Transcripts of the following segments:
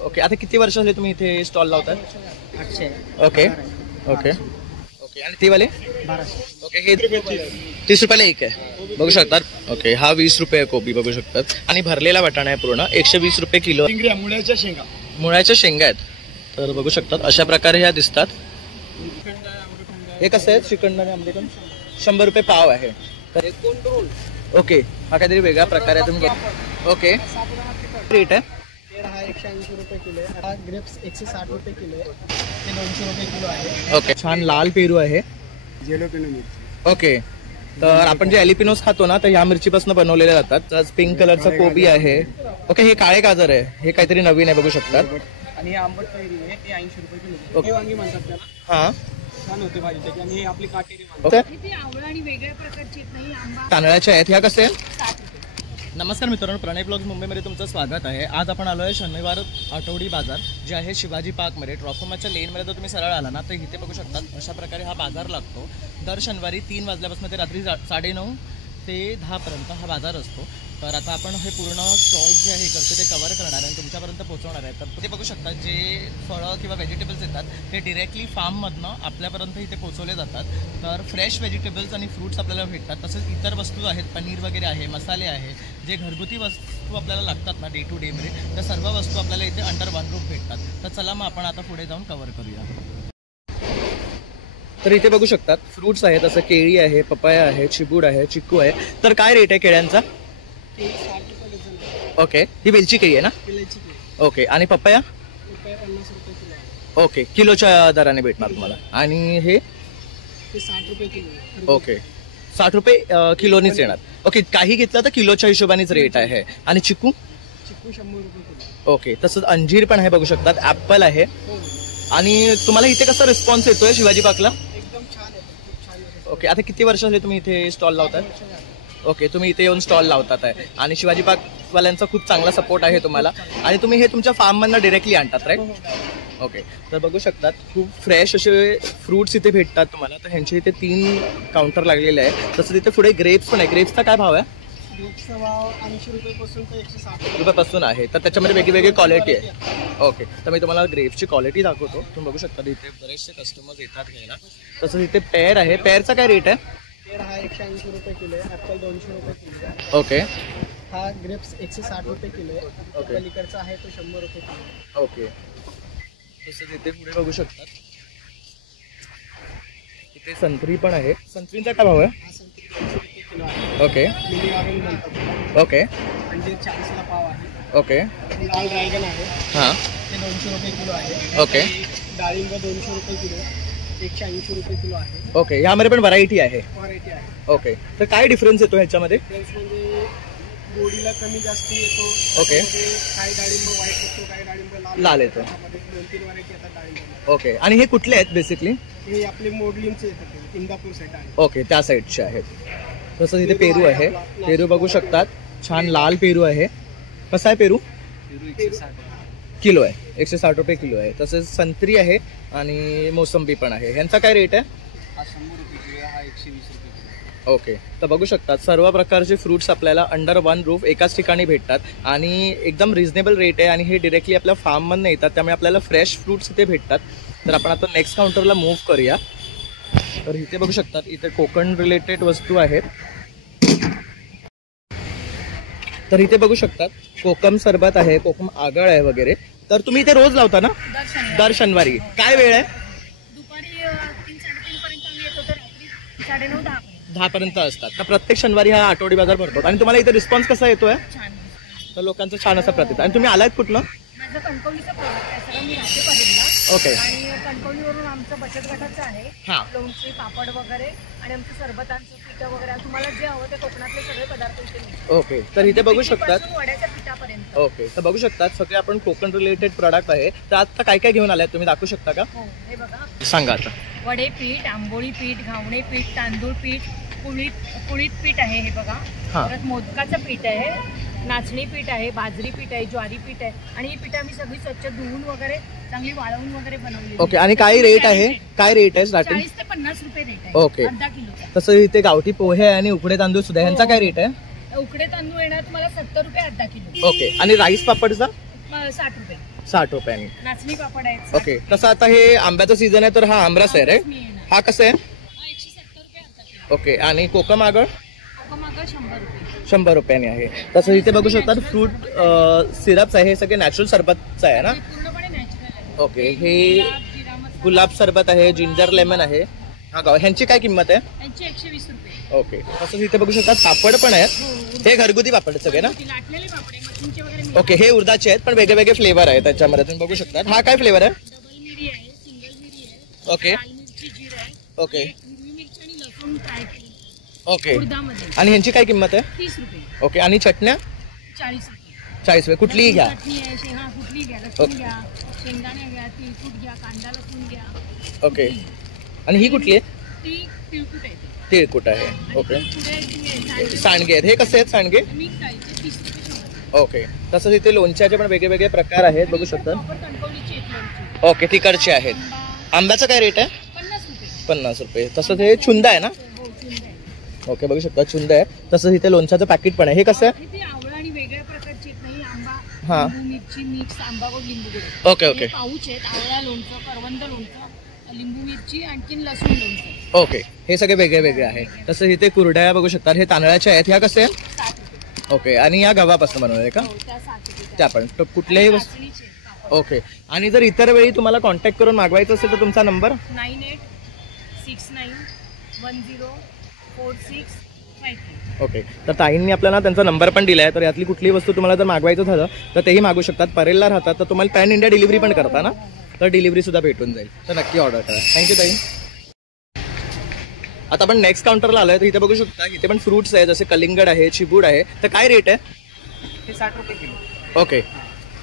Okay, आता किती वर्ष झाले तुम्ही इथे स्टॉल लावताय? 800. Okay okay okay. आणि ती वाले? 1200. ओके, हे 30 रुपयाला एक आहे, बघू शकतात. ओके, हा 20 रुपये कोबी बघू शकतात. आणि भरलेला वाटाणा आहे पूर्ण 120 रुपये किलो. मुळ्याच्या शेंगा, मुळ्याच्या शेंगा आहेत. तर बघू शकतात अशा प्रकारे ह्या दिसतात. हे कसं आहे? श्रीखंड आणि आंबेकन 100 रुपये पाव आहे. तर ओके, हा काहीतरी वेगळा प्रकार आहे. तुम्ही ओके, रेट आहे? हा 180 रुपये किलो आहे. हा ग्रेप्स 160 रुपये किलो आहे. ते 200 रुपये किलो आहे. ओके, छान लाल पेरू आहे. जेलोपिनो मिरची. ओके, तर आपण जे एलिपिनोस खातो ना, तर ह्या मिरचीपासून बनवलेले जातात. पिंक कलरचा कोबी आहे. ओके, हे काळे गाजर आहे. हे काहीतरी नवीन आहे, बघू शकतात. आणि हे आंबट कैरी आहे, ते 80 रुपये किलो. हे वांगी म्हणतात त्याला. हा, छान होते भाजी त्याची. आणि हे आपली काटेरी वांगी. आवळा आणि वेगळ्या प्रकारची नाही, आंबा तांदळाच्या आहेत. ह्या कसे? 60 रुपये. नमस्कार मित्रांनो, प्रणय ब्लॉग्स मुंबईमध्ये तुमचं स्वागत आहे. आज आपण आलो आहे शनिवार आठवडी बाजार, जे आहे शिवाजी पार्कमध्ये. ट्रॉफोमाच्या लेनमध्ये जर तुम्ही सरळ आला ना, तर इथे बघू शकता अशा प्रकारे हा बाजार लागतो. दर शनिवारी 3 वाजल्यापासून ते रात्री 9:30 ते 10 पर्यंत हा बाजार असतो. तर आता आपण हे पूर्ण स्टॉल जे आहे करतो ते कव्हर करणार आहे आणि तुमच्यापर्यंत पोहोचवणार आहे. तर ते बघू शकता, जे फळं किंवा व्हेजिटेबल्स येतात ते डिरेक्टली फार्ममधनं आपल्यापर्यंत इथे पोहोचवले जातात. तर फ्रेश व्हेजिटेबल्स आणि फ्रूट्स आपल्याला भेटतात. तसेच इतर वस्तू आहेत, पनीर वगैरे आहे, मसाले आहे, जे घरगुती वस्तू आपल्याला लागतात ना डे टू डेमध्ये, त्या सर्व वस्तू आपल्याला इथे अंडर वन रूफ भेटतात. तर चला मग आपण आता पुढे जाऊन कव्हर करूया. तर इथे बघू शकतात फ्रूट्स आहेत, असं केळी आहे, पपाया आहे, चिबूड आहे, चिक्कू आहे. तर काय रेट आहे केळ्यांचा? 60 रुपये डझन. ओके, ही वेलची केळी आहे ना? किलोची केळी. ओके, आणि पपाया? रुपये 50 रुपये किलो आहे. ओके, किलोच्या दराने भेटणार तुम्हाला. आणि हे? ते 60 रुपये किलो आहे. ओके, 60 रुपये किलोनीच येणार. ओके, काही घेतलं तर किलोच्या हिशोबानेच रेट आहे. आणि चिकू? चिकू 100 रुपये किलो. ओके, तसंच अंजीर पण आहे, बघू शकतात. ॲपल आहे. आणि तुम्हाला इथे कसा रिस्पॉन्स येतोय शिवाजी पार्कला? एकदम छान आहे, खूप छान आहे. ओके, आता किती वर्ष झाले तुम्ही इथे स्टॉल लावताय? ओके, तुम्ही इथे येऊन स्टॉल लावतात आहे आणि शिवाजी पार्कवाल्यांचा खूप चांगला सपोर्ट आहे तुम्हाला. आणि तुम्ही हे तुमच्या फार्ममधनं डिरेक्टली आणतात, राईट? ओके, तर बघू शकतात खूप फ्रेश असे फ्रूट्स इथे भेटतात तुम्हाला. तर ह्यांचे इथे 3 काउंटर लागलेले आहे. तसंच इथे पुढे ग्रेप्स पण आहे. ग्रेप्सचा काय भाव आहे? ग्रेप्सचा भाव 80 रुपयेपासून तर 160 रुपयापासून आहे. तर त्याच्यामध्ये वेगळी क्वालिटी आहे. ओके, तर मी तुम्हाला ग्रेप्सची क्वालिटी दाखवतो. तुम्ही बघू शकता इथे बरेचसे कस्टमर्स येतात घ्यायला. तसंच इथे पेअर आहे. पेअरचा काय रेट आहे? पेर हा 180 रुपये किलो आहे. ॲपल 200 रुपये किलो आहे. ओके, हा ग्रेप्स 160 रुपये किलो आहे. ओके. पलीकडचा आहे तो 100 रुपये किलो आहे. ओके, तसंच इथे पुढे बघू शकतात इथे संत्री पण आहे. संत्रीचा काय भाव आहे? हा संत्री 200 रुपये किलो आहे. ओके मिनी ऑरेंज म्हणतात. ओके अंजीर 40ला पाव आहे. ओके, लाल ड्रॅगन आहे, हां, ते 200 रुपये किलो आहे. ओके डाळिंब 200 रुपये किलो, 180 रुपये किलो आहे. ओके, यामध्ये पण व्हरायटी आहे. व्हरायटी आहे. ओके, तर काय डिफरन्स येतो ह्याच्यामध्ये? म्हणजे गोडीला कमी जास्त येतो. ओके. काही डाळिंब व्हाईट येतो, काही डाळिंब लाल येतो. 2-3 व्हरायटी येतात डाळिंब. ओके, आणि हे कुठले आहेत बेसिकली? हे आपले मोडलिंगचे येतात, इंदापूर साईड आहे. ओके, त्या साईडचे आहेत. तसंच इथे पेरू आहे. पेरू बघू शकतात, छान लाल पेरू आहे. कसा आहे पेरू? किलो आहे, 160 रुपये किलो आहे. तसेच संत्री आहे आणि मोसंबी पण आहे. ह्यांचा काय रेट आहे? हा 100 रुपये किलो, हा 120 रुपये किलो. ओके, तर बघू शकतात सर्व प्रकारचे फ्रूट्स आपल्याला अंडर वन रूफ एकाच ठिकाणी भेटतात आणि एकदम रिझनेबल रेट आहे. आणि हे डिरेक्टली आपल्या फार्ममधनं येतात, त्यामुळे आपल्याला फ्रेश फ्रूट्स इथे भेटतात. तर आपण आता नेक्स्ट काउंटरला मूव्ह करूया. तर इथे बघू शकतात इथे कोकण रिलेटेड वस्तू आहेत. तर इथे बघू शकतात कोकम सरबत आहे, कोकम आगळ आहे वगैरे. तर तुम्ही इथे रोज लावता ना? दर शनिवारी. काय वेळ आहे? दुपारी 3-3:30 पर्यंत आम्ही येतो, तर रात्री 9:30-10 10 पर्यंत असतात. तर प्रत्येक शनिवारी हा आठवडी बाजार भरतो. आणि तुम्हाला इथे रिस्पॉन्स कसा येतोय? छान. तर लोकांचा छान असा प्रतिसाद. आणि तुम्ही आलात कुठलं? माझं कणकवलीचं प्रोडक्ट आहे सगळं. मी राहते पहिला. ओके, आणि कणकवलीवरून आमचं बचत गटाचं आहे. हां, लोणची, पापड वगैरे आणि आमचं सरबतांचं पिठं वगैरे. तुम्हाला जे हवं ते कोकणातले सगळे पदार्थ इथे मिळतात. ओके, तर इथे बघू शकतात. वड्याच्या पिठापर्यंत. ओके, तर बघू शकतात सगळे आपण कोकण रिलेटेड प्रोडक्ट आहे. तर आता काय काय घेऊन आलाय तुम्ही दाखवू शकता का? हो, हे बघा. सांगा आता. वडे पीठ, आंबोळी पीठ, घावणे पीठ, तांदूळ पीठ, कुळीत पीठ आहे हे बघा. हां, परत मोदकाचं पीठ आहे, नाचणी पीठ आहे, बाजरी पीठ आहे, ज्वारी पीठ आहे. आणि ही पीठ आम्ही सगळी स्वच्छ धुवून वगैरे चांगली वाळवून वगैरे बनवली. ओके, आणि काय रेट आहे? काय रेट आहे स्टार्टिंग? 40 ते 50 रुपये रेट आहे. ओके. अर्धा किलोचा. तसं इथे गावठी पोहे आहे आणि उकडे तांदूळ सुद्धा. ह्यांचा काय रेट आहे? उकडे तांदूळ येणार तुम्हाला 70 रुपये अर्धा किलो. ओके, आणि राईस पापडचा? 60 रुपये. 60 रुपयांनी. नाचणी पापड आहेत. ओके, तसं आता हे आंब्याचं सीझन आहे तर हा आमरस आहे रे. हा कसं आहे? 170 रुपये आता. ओके, आणि कोकम आगळ मागं 100 रुपये. 100 रुपयांनी आहे. तसं इथे बघू शकतात फ्रूट सिरप्स आहे, हे सगळे नॅचरल सरबतचं आहे ना. पूर्णपणे नॅचरल आहे. ओके, हे जिरा मसाला गुलाब सरबत आहे, जिंजर लेमन आहे. हा गाव, ह्यांची काय किंमत आहे? त्यांची 120 रुपये. ओके, तसंच इथे बघू शकतात पापड पण आहेत. हे घरगुती पापड आहेत सगळे ना. ती लाटलेले पापड आहे, मटणीचे वगैरे मिळतात. ओके, हे उडदाचे आहेत पण वेगळे वेगळे फ्लेवर आहे त्याच्यामध्ये, तुम्ही बघू शकता. हा काय फ्लेवर आहे? डबल मिरी आहे, सिंगल मिरी आहे, ओके लाल मिरची जीर आहे, ओके हिरवी मिरची आणि लसूण फ्राय केली ओके, उडदामध्ये. आणि ह्यांची काय किंमत आहे? 30 रुपये. ओके, आणि चटण्या 40 रुपये. 40 रुपये. कुठलीही घ्या. चटणी आहे, शेंगा कुठली घ्या, लसूण घ्या, शेंगदाणे घ्या, तिळकुट घ्या, कांदा लसूण घ्या. ओके, आणि ही कुठली आहे? ती तिळकुट आहे ती. तिळकुट आहे. ओके, आणि पुढे तुम्ही सांडगे आहेत. हे कसे आहेत सांडगे? मिक्स डाळीचे 30 रुपये 100. ओके, तसंच इथे लोणच्याचे पण वेगळे वेगळे प्रकार आहेत, बघू शकता. प्रॉपर कणकवलीची आहेत लोणची. ओके, तिकडचे आहेत. आंब्याचं काय रेट आहे? 50 रुपये. 50 रुपये. तसंच हे चुंद आहे ना. हो, चुंद आहे. ओके, बघू शकता चुंद आहे. तसंच इथे लोणच्याचं पॅकेट पण आहे. हे कसं आहे? इथे आवळा आणि वेगळ्या प्रकारची आहेत नाही, आंबा, हा. लिंबू मिरची मिक्स, आंबा गोड लिंबू गोड. ओके ओके हे पाऊच आहेत, आवळा लोणचं, करवंद लोणचं, लिंबू मिरची, आणखीन लसूण लोणचं. ओके, हे सगळे वेगळे वेगळे आहे. तसंच इथे कुरड्या बघू शकता, हे तांदळाच्या आहेत. ह्या कसे आहेत? 60 रुपये. ओके, आणि या गव्हापासून बनवले का? हो, त्या 60 रुपये. त्या पण तर कुठल्याही वस्तू. नाचणीचे आहेत पापड. ओके, आणि जर इतर वेळी तुम्हाला कॉन्टॅक्ट करून मागवायचं असेल तर तुमचा नंबर? 9869104653. ओके, तर ताईंनी आपल्याला त्यांचा नंबर पण दिला आहे, तर यातली कुठलीही वस्तू तुम्हाला जर मागवायचं झालं तर तेही मागू शकतात. परेलला राहतात तर तुम्हाला पॅन इंडिया डिलिव्हरी पण करता ना, तर डिलिव्हरी सुद्धा भेटून जाईल. तर नक्की ऑर्डर करा. थँक्यू ताई. आता आपण नेक्स्ट काउंटरला आलोय, तर इथे बघू शकता इथे पण फ्रुट्स आहे, जसे कलिंगड आहे, चिबूड आहे. तर काय रेट आहे? हे 60 रुपये किलो. ओके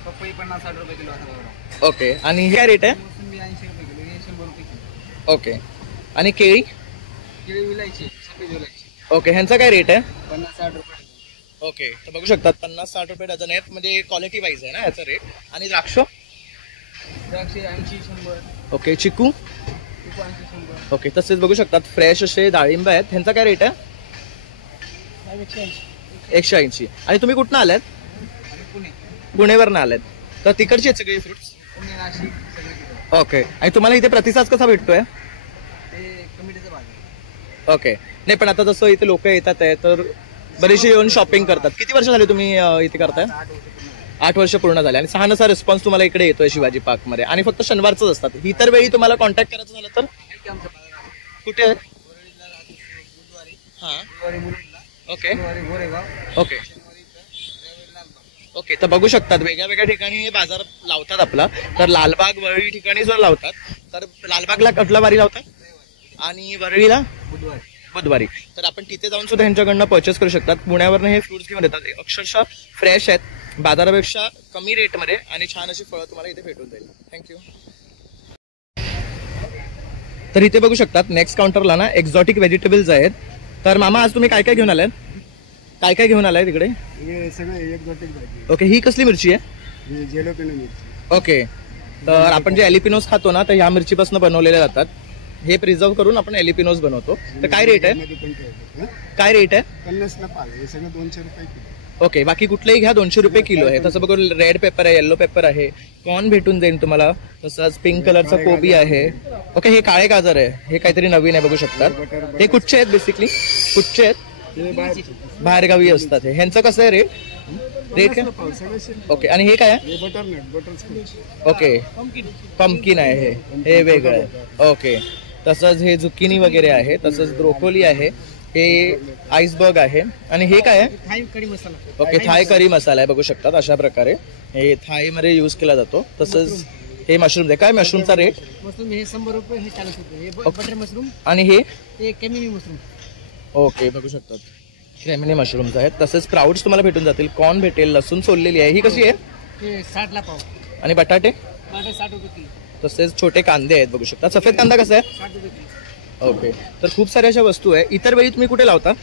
पपई 50-60 रुपये किलो असं बघा. ओके, आणि हे काय रेट आहे? मोसंबी 80 रुपये किलो, हे 100 रुपये किलो. ओके, आणि केळी? केळी विलायची, सफेद विलायची. ओके, ह्यांचा काय रेट आहे? 50-60 रुपये. ओके, तर बघू शकतात 50-60 रुपये डझन आहेत, म्हणजे क्वालिटी वाईज आहे ना याचा रेट. आणि द्राक्ष? द्राक्षे 80-100. ओके, चिकू? चिकू 80-100. ओके, तसेच बघू शकतात फ्रेश असे डाळिंब आहेत. ह्यांचा काय रेट आहे? 180. आणि तुम्ही कुठनं आलात? आणि पुणे, पुणेवरनं आलात, तर तिकडचे आहेत सगळे फ्रुट्स? पुणे, नाशिक सगळे किलो. ओके, आणि तुम्हाला इथे प्रतिसाद कसा भेटतोय? ते कमिटीचा भाग आहे. ओके, नाही पण आता जसं इथे लोक येतात आहे तर बरेचसे येऊन शॉपिंग करतात. किती वर्ष झाले तुम्ही इथे करताय? 8 वर्ष पूर्ण झाले, आणि छानसा रिस्पॉन्स तुम्हाला इकडे येतोय शिवाजी पार्क मध्ये. आणि फक्त शनिवारच असतात, इतर वेळी तुम्हाला कॉन्टॅक्ट करायचं झालं तर कुठे? बुधवारी हां, मुलुंडला, ओके गुरुवारी गोरेगाव, ओके शनिवारी इथं, लालबाग. ओके, तर बघू शकतात वेगळ्या वेगळ्या ठिकाणी हे बाजार लावतात आपला. तर लालबाग वरळी ठिकाणी जर लावतात तर लालबागला कुठला वारी लावतात आणि वरळीला बुधवारी. तर आपण तिथे जाऊन सुद्धा ह्यांच्याकडनं परचेस करू शकतात. पुण्यावरनं हे फ्रुट्स घेऊन येतात, अक्षरशः फ्रेश आहेत, बाजारापेक्षा कमी रेटमध्ये, आणि छान अशी फळं तुम्हाला इथे भेटून जाईल. थँक्यू. तर इथे बघू शकतात नेक्स्ट काउंटरला ना एक्झॉटिक व्हेजिटेबल्स आहेत. तर मामा आज तुम्ही काय काय घेऊन आलात? काय काय घेऊन आलाय तिकडे? हे सगळे एक्झॉटिक भाजी. ओके, ही कसली मिरची आहे? ही जेलोपिनो मिरची. ओके, तर आपण जे एलिपिनोस खातो ना, तर ह्या मिरचीपासून बनवलेले जातात. हे प्रिझर्व करून आपण एलिपिनोस बनवतो. तर काय रेट आहे? मध्ये पण ठेवतो. हं? काय रेट आहे? 50 ला पाव. हे सगळं 200 रुपये किलो. ओके, बाकी कुठलेही घ्या 200 रुपये किलो आहे. तसं बघू रेड पेपर आहे, येल्लो पेपर आहे, कॉर्न भेटून जाईल तुम्हाला. तसंच पिंक कलरचा कोबी आहे. ओके, हे काळे गाजर आहे, हे काहीतरी नवीन आहे बघू शकतात. हे कुठचे आहेत बेसिकली? कुठचे आहेत? हे बाहेरगावी असतात. हे ह्यांचं कसं आहे रेट? रेट काय? पाव सगळं. ओके, आणि हे काय आहे? हे बटरनट, बटरस्कॉच. ओके, पंपकिन आहे हे वेगळं आहे. ओके, तसंच हे झुकिनी वगैरे आहे, तसंच ब्रोकोली आहे, हे आईसबर्ग आहे, आणि हे काय आहे? थाई करी मसाला. ओके, थाय करी मसाला आहे, बघू शकतात. अशा प्रकारे हे थाय मध्ये यूज केला जातो. तसंच हे मशरूम आहे. काय मशरूमचा रेट? मशरूम हे 100 रुपये, हे 40 रुपये. हे बटर मशरूम, आणि हे? हे केमिनी मशरूम. ओके, बघू शकतात क्रेमिनी मशरूम्स आहेत. तसेच स्प्राउट्स तुम्हाला भेटून जातील, कॉर्न भेटेल, लसूण सोललेली आहे. ही कशी आहे? हे 60 ला पाव. आणि बटाटे? बटाटे 60 रुपये किलो. तसेच छोटे कांदे आहेत, बघू शकता. सफेद कांदा कसा आहे? 60 रुपये किलो. ओके, तर खूप साऱ्या अशा वस्तू आहे. इतर वेळी तुम्ही कुठे लावता? रोज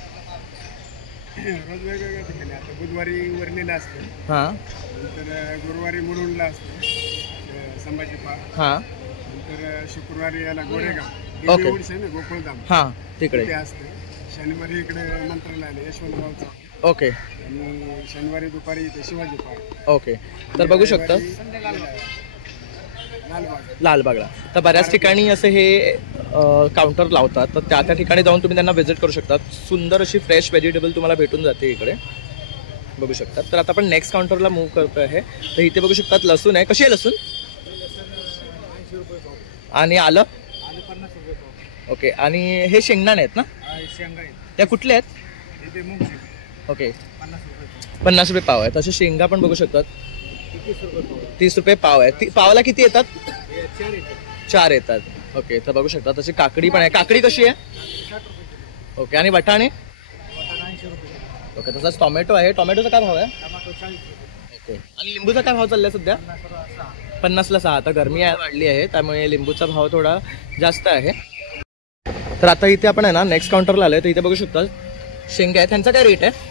वेगवेगळ्या ठिकाणी. आता बुधवारी वर्णीला असतं, हां नंतर गुरुवारी मुलुंडला असतं, संभाजी पार्क, हां नंतर शुक्रवारी याला गोरेगाव, ओके. गोकुळधाम हां तिकडे. ते असतं. शनिवारी इकडे मंत्रालयाला यशवंतरावचा ओके आणि शनिवारी दुपारी इथे शिवाजी पार्क. ओके. तर बघू शकता लालबागला तर बऱ्याच ठिकाणी असे हे काउंटर लावतात, तर त्या ठिकाणी जाऊन तुम्ही त्यांना व्हिजिट करू शकता. सुंदर अशी फ्रेश व्हेजिटेबल तुम्हाला भेटून जाते इकडे बघू शकतात. तर आता आपण नेक्स्ट काउंटरला मूव्ह करतो आहे. तर इथे बघू शकतात लसूण आहे. कशी आहे लसूण? आणि आलं? ओके. आणि हे शेंगदाणे आहेत ना? त्या कुठले आहेत? ओके 50 रुपये पाव आहे. तसे शेंगा पण बघू शकतात 30 रुपये पाव आहे. पावाला किती येतात? 4 येतात. ओके. तर बघू शकता तशी काकडी पण आहे. काकडी कशी आहे? ओके. आणि वाटाणे? ओके. तसाच टोमॅटो आहे. टोमॅटोचा काय भाव आहे? ओके. आणि लिंबूचा काय भाव चाललाय सध्या? 50ला 6. आता गरमी वाढली आहे त्यामुळे लिंबूचा भाव थोडा जास्त आहे. तर आता इथे आपण आहे ना नेक्स्ट काउंटरला आलोय. तर इथे बघू शकता शेंगा आहे. त्यांचा काय रेट आहे?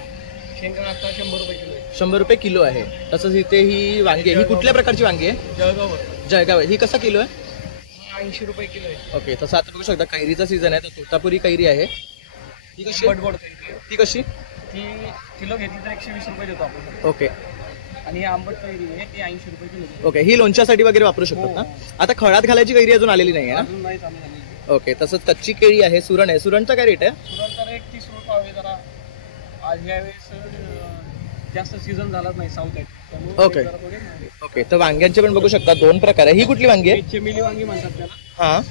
शेंगा आता 100 रुपये किलो आहे. 100 रुपये किलो आहे. तसंच इथे ही वांगी आहे. ही कुठल्या प्रकारची वांगी आहे? जळगाव आहे. ही कसा किलो आहे? 80 रुपये किलो आहे. ओके. तसं आता बघू शकता कैरीचा सीझन आहे तर तोतापुरी कैरी आहे. ती कशी? बडबड ती कशी? ती किलो घेतली तर 120 रुपये देतो आपण. ओके. आणि ही आंबट कैरी आहे ती 80 रुपये किलो. ओके. ही लोणच्यासाठी वगैरे वापरू शकतात ना? आता खळात घालायची कैरी अजून आलेली नाही आहे ना? अजून नाही चालू झाली. ओके. तसंच कच्ची केळी आहे. सुरण आहे. सुरणचा काय रेट आहे? सुरुवातीला रेट 30 रुपये पाव आहे. जरा आज यावेळेस जास्त सीझन झालाच नाही साऊथ आहे त्यामुळे ओके. जरा थोडे महाग आहे. ओके. तर वांग्यांचे पण बघू शकता 2 प्रकार आहे. ही कुठली वांगी आहे? चमेली वांगी म्हणतात त्याला. हां.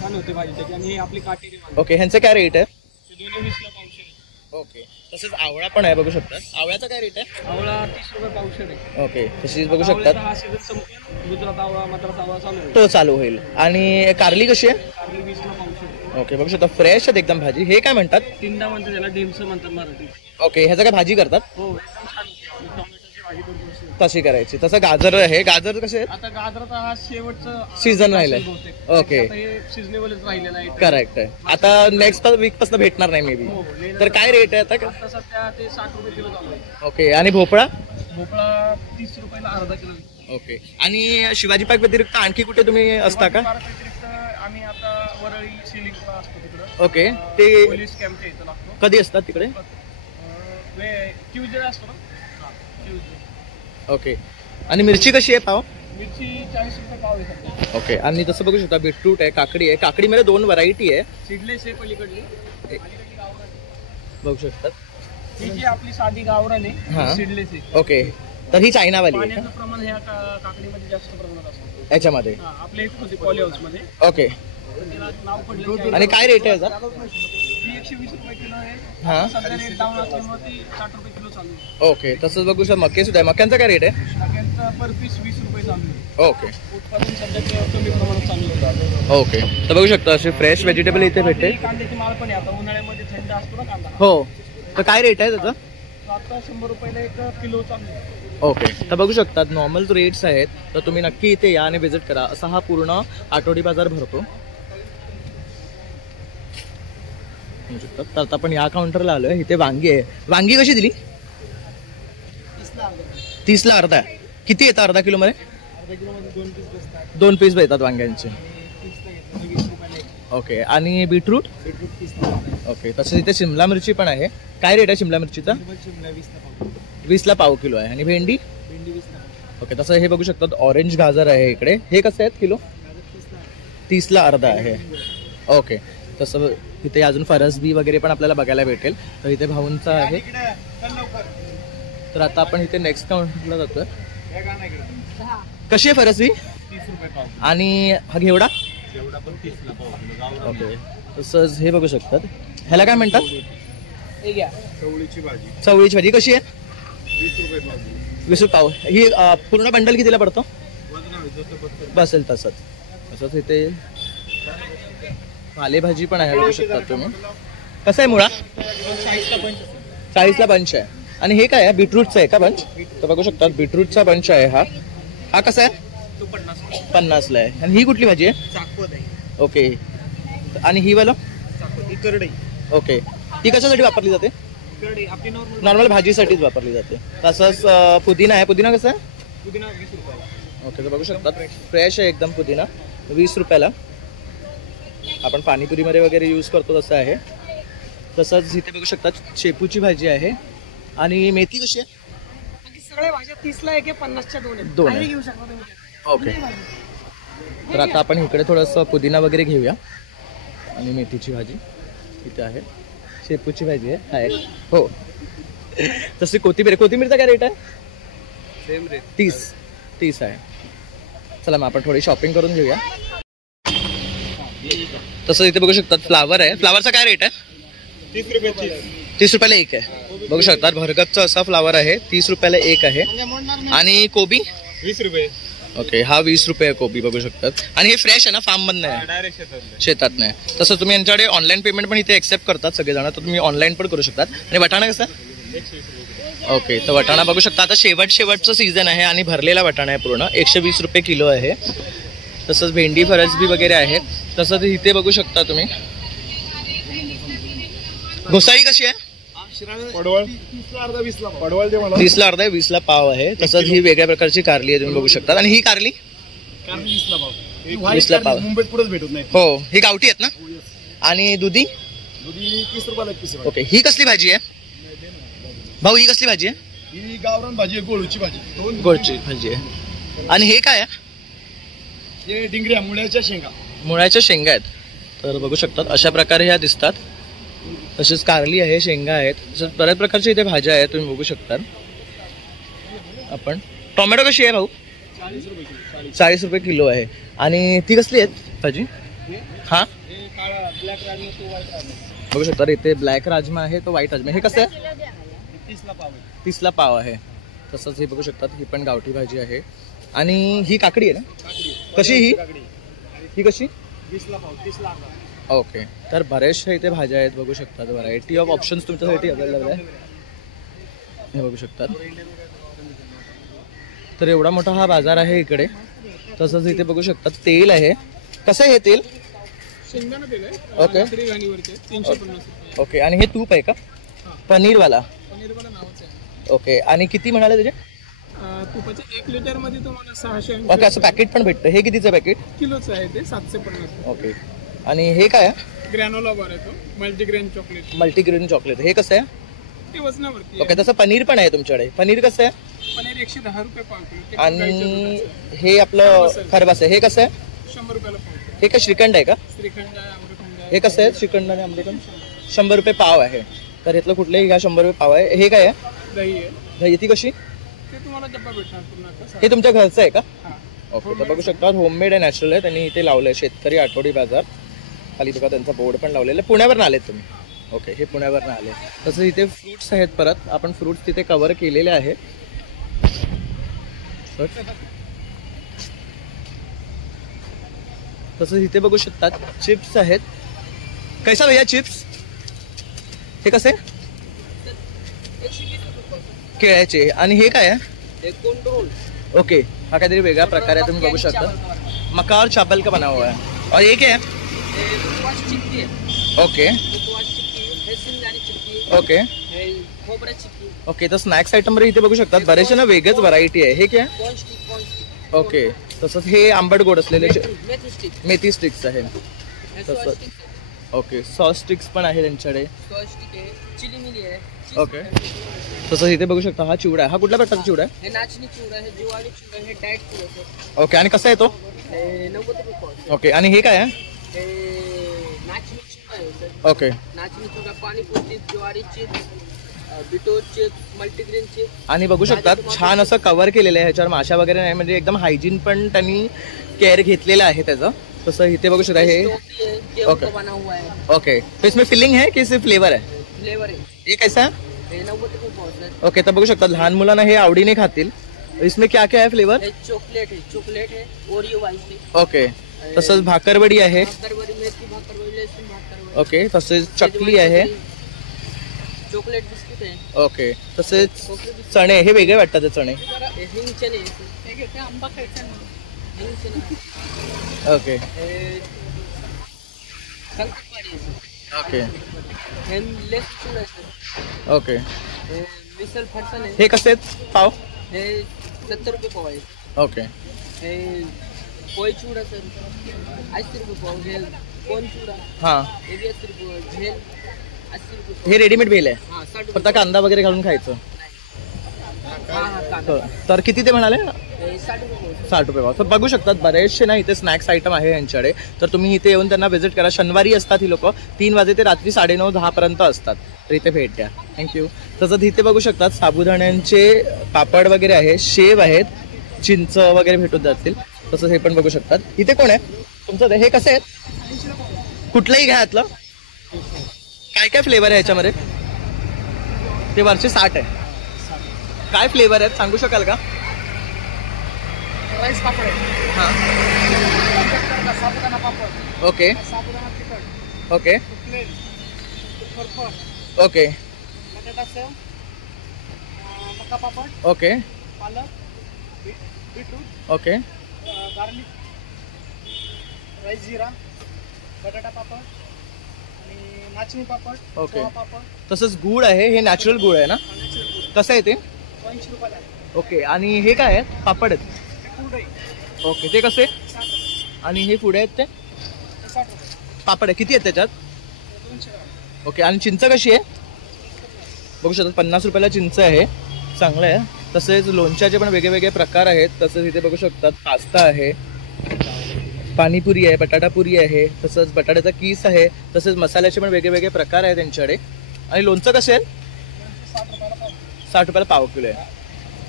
छान होते भाजी त्याची. आणि ही आपली काटेरी वांगी. ओके. ह्यांचे काय रेट आहे? ते दोन्ही 20ला पावशेर आहे. ओके. तसंच आवळा पण आहे बघू शकता. आवळ्याचा काय रेट आहे? आवळा 30 रुपये पावशेर आहे. ओके. तशीच बघू आवळ्याचा शकतात हा सीझन संपून गुजरात आवळा मद्रास आवळा चालू आहे. तो चालू होईल. आणि कारली कशी आहे? कारली 20ला पावशेर आहे. ओके. बघू शकता फ्रेश आहेत एकदम भाजी. हे काय म्हणतात? तिंडा म्हणतात त्याला. ढेमसं म्हणतात मराठी. ओके. ह्याचा काय भाजी करतात? हो एकदम छान होते. आणि टोमॅटोची भाजी करतो अशी. तशी करायची. तसं गाजर आहे. गाजर कसे आहेत? आता गाजराचा हा शेवटचा सीझन राहिलाय. बहुतेक. ओके. आता हे सिजनेबलच राहिलेलं आहे. करेक्ट आहे. आता नेक्स्ट वीक पासून भेटणार नाही मे बी. हो, तर काय रेट आहे आता? आता सध्या ते 60 रुपये किलो चालू आहे. ओके. आणि भोपळा? भोपळा 30 रुपयाला अर्धा किलो. ओके. आणि शिवाजी पार्क व्यतिरिक्त आणखी कुठे तुम्ही असता का? भारत व्यतिरिक्त आम्ही आता वरळी सिलिंगला असतो तिकडं. ओके. ते पोलीस कॅम्पच्या इथं लागतो. कधी असतात तिकडे? ट्यूजडे असतो ना. हा ट्यूजडे. ओके. आणि मिरची कशी आहे पाव? मिरची 40 रुपये पाव आहे सध्या. ओके. आणि तसं बघू शकता बीटरूट आहे, काकडी आहे. काकडीमध्ये 2 व्हरायटी आहे सीडलेस आहे पलीकडली. अलीकडली गावरान. बघू शकतात. ही जी आपली साधी गावरान हा. आहे सीडलेस आहे. ओके. तर ही चायनावाली आहे पाण्याचं प्रमाण ह्या काकडीमध्ये जास्त प्रमाणात असतं. याच्यामध्ये? हा, आपल्या इथे होती पॉली हाऊस मध्ये. ओके. त्याला नाव पडलं. आणि काय रेट आहे याचा? ती 120 रुपये किलो आहे. हा. आता सध्या रेट डाऊन असल्यामुळे ती 60 रुपये किलो चालू आहे. ओके. तसंच बघू शकता मके सुद्धा आहे. मक्यांचा काय रेट आहे? टाक्यांचा पर पीस 20 रुपये चालू आहे. ओके. उत्पादन सध्या कमी प्रमाणात चालू होतं. ओके. तर बघू शकता असे फ्रेश व्हेजिटेबल इथे भेटते. कांद्याची माळ पण आहे. आता उन्हाळ्यामध्ये थंड असतो ना कांदा. हो. तर काय रेट आहे त्याचा? तो आता 100 रुपयाला 1 किलो चालू आहे. ओके. तर बघू शकतात नॉर्मल रेट्स आहेत. तर तुम्ही नक्की इथे या आणि व्हिजिट करा. असा हा पूर्ण आठवडी बाजार भरतो. तर आता आपण या काउंटरला आलोय. इथे वांगी आहे. वांगी कशी दिली? 30ला अर्धा. किती येतं अर्धा किलो मध्ये? अर्धा किलोमध्ये 2 पीस बसतात. 2 पीस येतात वांग्यांचे. 30ला घेतलं 20 रुपयाला एक. ओके. आणि बीटरूट? बीटरूट 30ला. ओके. तसंच इथे शिमला मिरची पण आहे. काय रेट आहे शिमला मिरचीचा? शिमला 20ला पाव. 20ला पाव किलो आहे. आणि भेंडी? भेंडी 20ला पाव. ओके. तसं हे बघू शकतात ऑरेंज गाजर आहे इकडे. हे कसं आहेत किलो? गाजर 30ला अर्धा आहे. ओके. तसं इथे अजून फरसबी वगैरे पण आपल्याला बघायला भेटेल. तर इथे भाऊंचा आहे. तर आता आपण इथे नेक्स्ट काउंटरला जातोय. कशी आहे फरसबी? 30 रुपये पाव. आणि हा घेवडा? एवढा पण 30ला पाव किलो. गावरान. ओके. तसंच हे बघू शकतात. ह्याला काय म्हणतात? हे घ्या. चवळीची भाजी चवळीची भाजी कशी आहे? 20 रुपये पाव. 20 रुपये पाव. ही पूर्ण बंडल कितीला पडतो? वजन जसं बसतं. बसेल तसंच. तसंच इथे पालेभाजी पण आहे बघू शकता तुम्ही. कसं आहे मुळा? 40ला बंच असेल. 40ला बंच आहे. आणि हे काय आहे? बीटरूटचा आहे का बंच? तर बघू शकता बीटरूटचा बंच आहे हा. हा कसा आहे? तो 50. 50ला आहे. आणि ही कुठली भाजी आहे? चाकवत आहे. ओके. आणि ही वाला? चाकवत ही करडई. ओके. ती कशासाठी वापरली जाते? करडई आपली नॉर्मल. नॉर्मल भाजीसाठीच वापरली जाते. तसंच पुदिना आहे. पुदिना कसा आहे? पुदिना 20 रुपयाला. ओके. तर बघू शकता फ्रेश आहे एकदम पुदिना. 20 रुपयाला. आपण पाणीपुरीमध्ये वगैरे यूज करतो तसं आहे. तसंच इथे बघू शकता शेपूची भाजी आहे. आणि मेथी कशी आहे? बाकी सगळ्या भाज्या 30ला एक आहे, 50च्या दोन आहेत. दोन आहे. काही घेऊ शकता तुम्ही. ओके. तर आता आपण इकडे थोडंसं पुदिना वगैरे घेऊया. आणि मेथीची भाजी इथे आहे. शेपूची भाजी आहे हो. तसे कोथिंबीरचा काय रेट आहे? सेम रेट 30 आहे. चला मग आपण थोडी शॉपिंग करून घेऊया. तसं इथे बघू शकतात फ्लावर आहे. फ्लावरचा काय रेट आहे? 30 रुपयाची. 30 रुपयाला एक आहे. बघू शकतात भरगतचा असा फ्लावर आहे. 30 रुपयाला एक आहे. आणि कोबी 20 रुपये. ओके, हा 20 रुपये आहे कोबी. बघू शकतात. आणि हे फ्रेश आहे ना, फार्म मधनं आहे? डायरेक्ट शेतात नाही. तसं तुम्ही यांच्याकडे ऑनलाईन पेमेंट पण इथे एक्सेप्ट करतात सगळेजण, तर तुम्ही ऑनलाईन पण करू शकतात. आणि वाटाणा कसा? ओके, तर वाटाणा बघू शकता. आता शेवटचं सीझन आहे आणि भरलेला वाटाणा आहे पूर्ण. 120 रुपये किलो आहे. तसंच भेंडी फरसबी वगैरे आहेत. तसंच इथे बघू शकता तुम्ही. घोसाळी कशी आहे? पडवळ 30ला अर्धा 20ला पडवळ दे मला. 30ला अर्धा 20ला पाव आहे. तसंच ही वेगळ्या प्रकारची कारली आहे, तुम्ही बघू शकता. आणि ही कारली 20ला पाव. 20ला पाव. मुंबईत कुठेच भेटत नाही. हो, ही गावठी आहेत ना? आणि दुधी 30 रुपयाला एक पीस. ओके. ही कसली भाजी आहे भाऊ? ही कसली भाजी आहे? ही गावरान भाजी आहे, गोळूची भाजी. गोडची भाजी आहे. आणि हे काय आहे? हे डिंगऱ्या मुळ्याच्या शेंगा. मुळ्याच्या शेंगा आहेत. तर बघू शकतात अशा प्रकारे ह्या दिसतात. तसेच कारली आहे, शेंगा आहेत. तसंच बऱ्याच प्रकारच्या इथे भाज्या आहेत, तुम्ही बघू शकता. आपण टोमॅटो कशी आहे भाऊ? 40 रुपये किलो आहे. आणि ती कसली आहेत भाजी? हा बघू शकता इथे ब्लॅक राजमा आहे, तो व्हाईट राजमा. हे कसं आहे? 30ला पाव आहे. तसंच हे बघू शकतात, ही पण गावठी भाजी आहे. आणि ही काकडी आहे ना? कशी ही कशी? 20ला पाव. 30ला अर्धा. ओके. तर बऱ्याचशा इथे भाज्या आहेत, बघू शकतात. व्हरायटी ऑफ ऑप्शन्स तुमच्यासाठी अवेलेबल आहे, हे बघू शकतात. तर एवढा मोठा हा बाजार आहे इकडे. तसंच इथे बघू शकतात तेल आहे. कसं आहे हे तेल? शेंगदाणा तेल आहे. ओके. 350. ओके. आणि हे तूप आहे का? पनीरवाला? पनीरवाला नावच आहे. ओके. आणि किती म्हणाले त्याचे? तुपाचे 1 लिटर मध्ये तुम्हाला 680. ओके, असं पॅकेट पण भेटतं. हे कितीचं पॅकेट? किलोचं आहे ते 750. ओके. आणि हे काय आहे? ग्रॅनोला बार आहे तो, मल्टीग्रेन चॉकलेट. Multigrain chocolate. हे कसं आहे? ते वजनावरती ओके. तसं पनीर पण आहे तुमच्याकडे. पनीर कसं आहे? पनीर 110 रुपये पाव किलो. आणि हे आपलं खरबस आहे, हे कसं आहे? 100 रुपयाला पाव. हे काय श्रीखंड आहे का? श्रीखंड आहे, आम्रखंड आहे. हे कसं आहे? श्रीखंड आणि आम्रखंड 100 रुपये पाव आहे. तर इथलं कुठलंही घ्या 100 रुपये पाव आहे. हे काय आहे? दही आहे. दही ती कशी? ते तुम्हाला डब्बा भेटणार पूर्ण आता. हे तुमच्या घरचं आहे का? हां. ओके. तर बघू शकता होममेड आहे, नॅचरल आहे. त्यांनी इथे लावलं आहे शेतकरी आठवडी बाजार. खाली बघा त्यांचा बोर्ड पण लावलेला आहे. पुण्यावरून आलेत तुम्ही? ओके, हे पुण्यावरून आले. तसं इथे फ्रुट्स आहेत. परत आपण फ्रुट्स तिथे कव्हर केलेले आहे. तसं इथे बघू शकतात चिप्स आहेत. कैसा भैया चिप्स? हे कसे? केळ्याचे. आणि हे काय आहे? ओके, हा काहीतरी वेगळा प्रकार आहे, तुम्ही बघू शकता. मका और चावल का बना हुआ है. और ये क्या है? Okay okay okay. तर स्नॅक्स आयटम मध्ये इथे बघू शकतात बरेचसे ना वेगळेच व्हरायटी आहे. हे क्या? ओके. तसंच हे आंबट गोड असलेले मेथी स्टिक्स आहे. तसंच ओके. सॉस स्टिक्स पण आहे त्यांच्याकडे. ओके. तसंच इथे बघू शकता हा चिवडा आहे. हा कुठल्या प्रकारचा चिवडा आहे? ओके. आणि कसा आहे तो? ओके. आणि हे काय आहे? ओके. आणि बघू शकतात छान असं कव्हर केलेलं आहे. ह्याच्यावर माशा वगैरे नाही, म्हणजे एकदम हायजीन पण त्यांनी केअर घेतलेलं आहे त्याचं. तसं इथे बघू शकता हे. Okay okay. तो इसमें फिलिंग है की सिर्फ फ्लेवर है? फ्लेवर है. ये कैसा है? ओके. तर बघू शकता लहान मुलांना हे आवडीने खातील. इसमें क्या क्या है फ्लेवर? चॉकलेट है, ओरियो वाइस है. ओके. तसंच भाकरवडी आहे. ओके. तसेच चकली आहे. चॉकलेट बिस्किट आहे. ओके. तसेच चणे, हे वेगळे वाटतात ते चणे. हिंग चणे आंबा खायचा ना. हिंग चणे. Okay okay okay. मिसल फरसाण आहे. हे कसे आहेत पाव? हे 70 रुपये पाव आहे. ओके. हे पोळी चिवडा सर 80 रुपये पाव. झेल कोण चिवडा हां. हे 80 रुपये. झेल 80 रुपये. हे रेडीमेड भेल आहे, हा 60 फक्त कांदा वगैरे घालून खायचं. कांदा. तर किती ते म्हणाले? हे 60 रुपये. 60 रुपये भाव. तर बघू शकतात बरेचसे ना इथे स्नॅक्स आयटम आहे यांच्याकडे. तर तुम्ही इथे येऊन त्यांना व्हिजिट करा. शनिवारी असतात ही लोक, 3 वाजे ते रात्री 9:30-10 पर्यंत असतात. तर इथे भेट द्या. थँक्यू. तसंच इथे बघू शकतात साबुदाण्यांचे पापड वगैरे आहे, शेव आहेत, चिंच वगैरे भेटून जातील. तसंच हे पण बघू शकतात. इथे कोण आहे तुमचं? हे कसं आहे? कुठलंही घ्या यातलं. काय काय फ्लेवर आहे याच्यामध्ये? ते वरचे 60 आहे. काय फ्लेवर आहेत सांगू शकाल का? राईस पापड आहे. हां. साबुदाणा पापड. ओके साबुदाणा तिखट. Okay plain. फरफर. ओके बटाटा सेव. मका पापड. ओके पालक. बीटरूट. Okay garlic. राईस जिरा. बटाटा पापड. आणि नाचणी पापड. ओके. पोहा पापड. तसंच गुळ आहे, हे नॅचरल गुळ आहे ना? Natural good. कसं आहे ते? 80 रुपयाला आहे. ओके. आणि हे काय आहे? पापड आहेत. फूड आहे. ओके. ते कसे? 60 रुपये. आणि हे पुढे आहेत ते हे 60 रुपये. पापड आहे. किती आहेत त्याच्यात? 200 ग्राम. ओके. आणि चिंच कशी आहे? बघू शकतात 50 रुपयाला चिंच आहे, चांगलं आहे. तसेच लोणच्याचे पण वेगळे प्रकार आहेत. तसंच इथे बघू शकतात पास्ता आहे, पाणीपुरी आहे, बटाटा पुरी आहे, तसंच बटाट्याचा कीस आहे. तसेच मसाल्याचे पण वेगळे प्रकार आहेत त्यांच्याकडे. आणि लोणचं कसं आहे? 60 रुपयाला पाव. 60 रुपयाला पाव किलो आहे.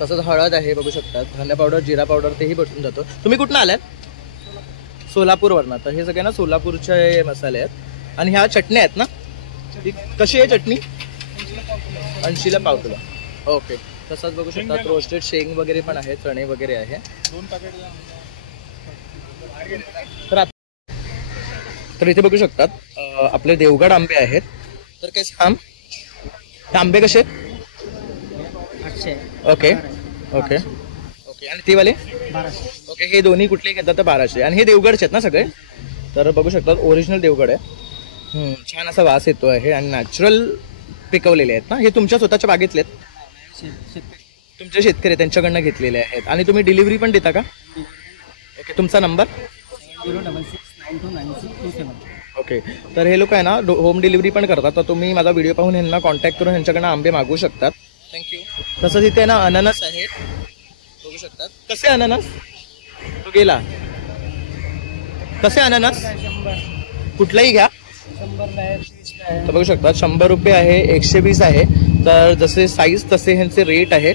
तसंच हळद आहे बघू शकतात, धने पावडर, जिरा पावडर तेही भेटून जातो. तुम्ही कुठून आल्यात? सोलापूरवरनं. तर हे सगळे ना सोलापूरचे मसाले आहेत. आणि ह्या चटण्या आहेत ना, ती कशी आहे चटणी? 80ला पाव किलो. ओके. तसंच बघू शकतात रोस्टेड शेंग वगैरे पण आहे, चणे वगैरे आहे. तर इथे बघू शकतात आपले देवगड आंबे आहेत. तर काय सांग, आंबे कसे? 800. Okay okay okay. आणि ते वाले? 1200. ओके. हे दोन्ही कुठले घेतात तर 1200. आणि हे देवगडचे आहेत ना सगळे? तर बघू शकतात ओरिजिनल देवगड आहे. छान असा वास येतो आहे आणि नॅचरल पिकवलेले आहेत ना? हे तुमच्या स्वतःच्या बागेतले आहेत? तुमचे शेतकरी त्यांच्याकडनं घेतलेले आहेत. आणि तुम्ही डिलिव्हरी पण देता का? ओके. तुमचा नंबर? 066929627. ओके. तर हे लोक आहे ना होम डिलिव्हरी पण करतात. तर तुम्ही माझा व्हिडिओ पाहून यांना कॉन्टॅक्ट करून यांच्याकडनं आंबे मागवू शकतात. थँक्यू. तसंच इथे ना अननस आहेत, बघू शकतात. कसे अननस? तो गेला. कसे अननस? 100. कुठलाही घ्या. 100 आहे, 30 आहे. तर बघू शकतात 100 रुपये आहे, 120 आहे. तर जसे साईज तसे ह्यांचे रेट आहेत.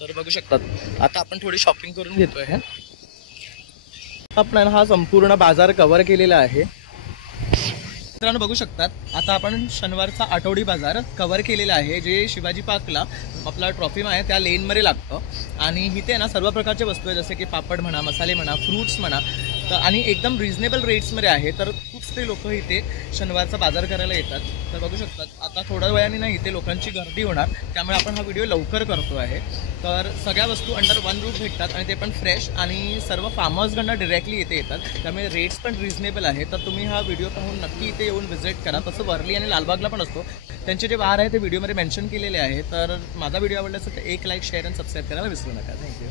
तर बघू शकतात. आता आपण थोडी शॉपिंग करून घेतोय. आपण हा संपूर्ण बाजार कव्हर केलेला आहे. मित्रांनो बघू शकतात आता आपण शनिवारचा आठवडी बाजार कव्हर केलेला आहे, जे शिवाजी पार्कला आपला ट्रॉफी आहे त्या लेनमध्ये लागतं. आणि इथे ना सर्व प्रकारच्या वस्तू आहे, जसे की पापड म्हणा, मसाले म्हणा, फ्रूट्स म्हणा. तर आणि एकदम रिजनेबल रेट्समध्ये आहे. तर खूप सारे लोक इथे शनिवारचा बाजार करायला येतात. तर बघू शकतात आता थोड्या वेळाने ना इथे लोकांची गर्दी होणार, त्यामुळे आपण हा व्हिडिओ लवकर करतो आहे. तर सगळ्या वस्तू अंडर वन रूफ भेटतात आणि ते पण फ्रेश, आणि सर्व फार्मर्सकडनं डिरेक्टली इथे येतात. त्यामुळे रेट्स पण रिजनेबल आहे. तर तुम्ही हा व्हिडिओ पाहून नक्की इथे येऊन व्हिजिट करा. तसं वर्ली आणि लालबागला पण असतो. त्यांचे जे बार आहे ते व्हिडिओमध्ये मेन्शन केलेले आहे. तर माझा व्हिडिओ आवडला असेल तर एक लाईक, शेअर आणि सबस्क्राईब करायला विसरू नका. थँक्यू.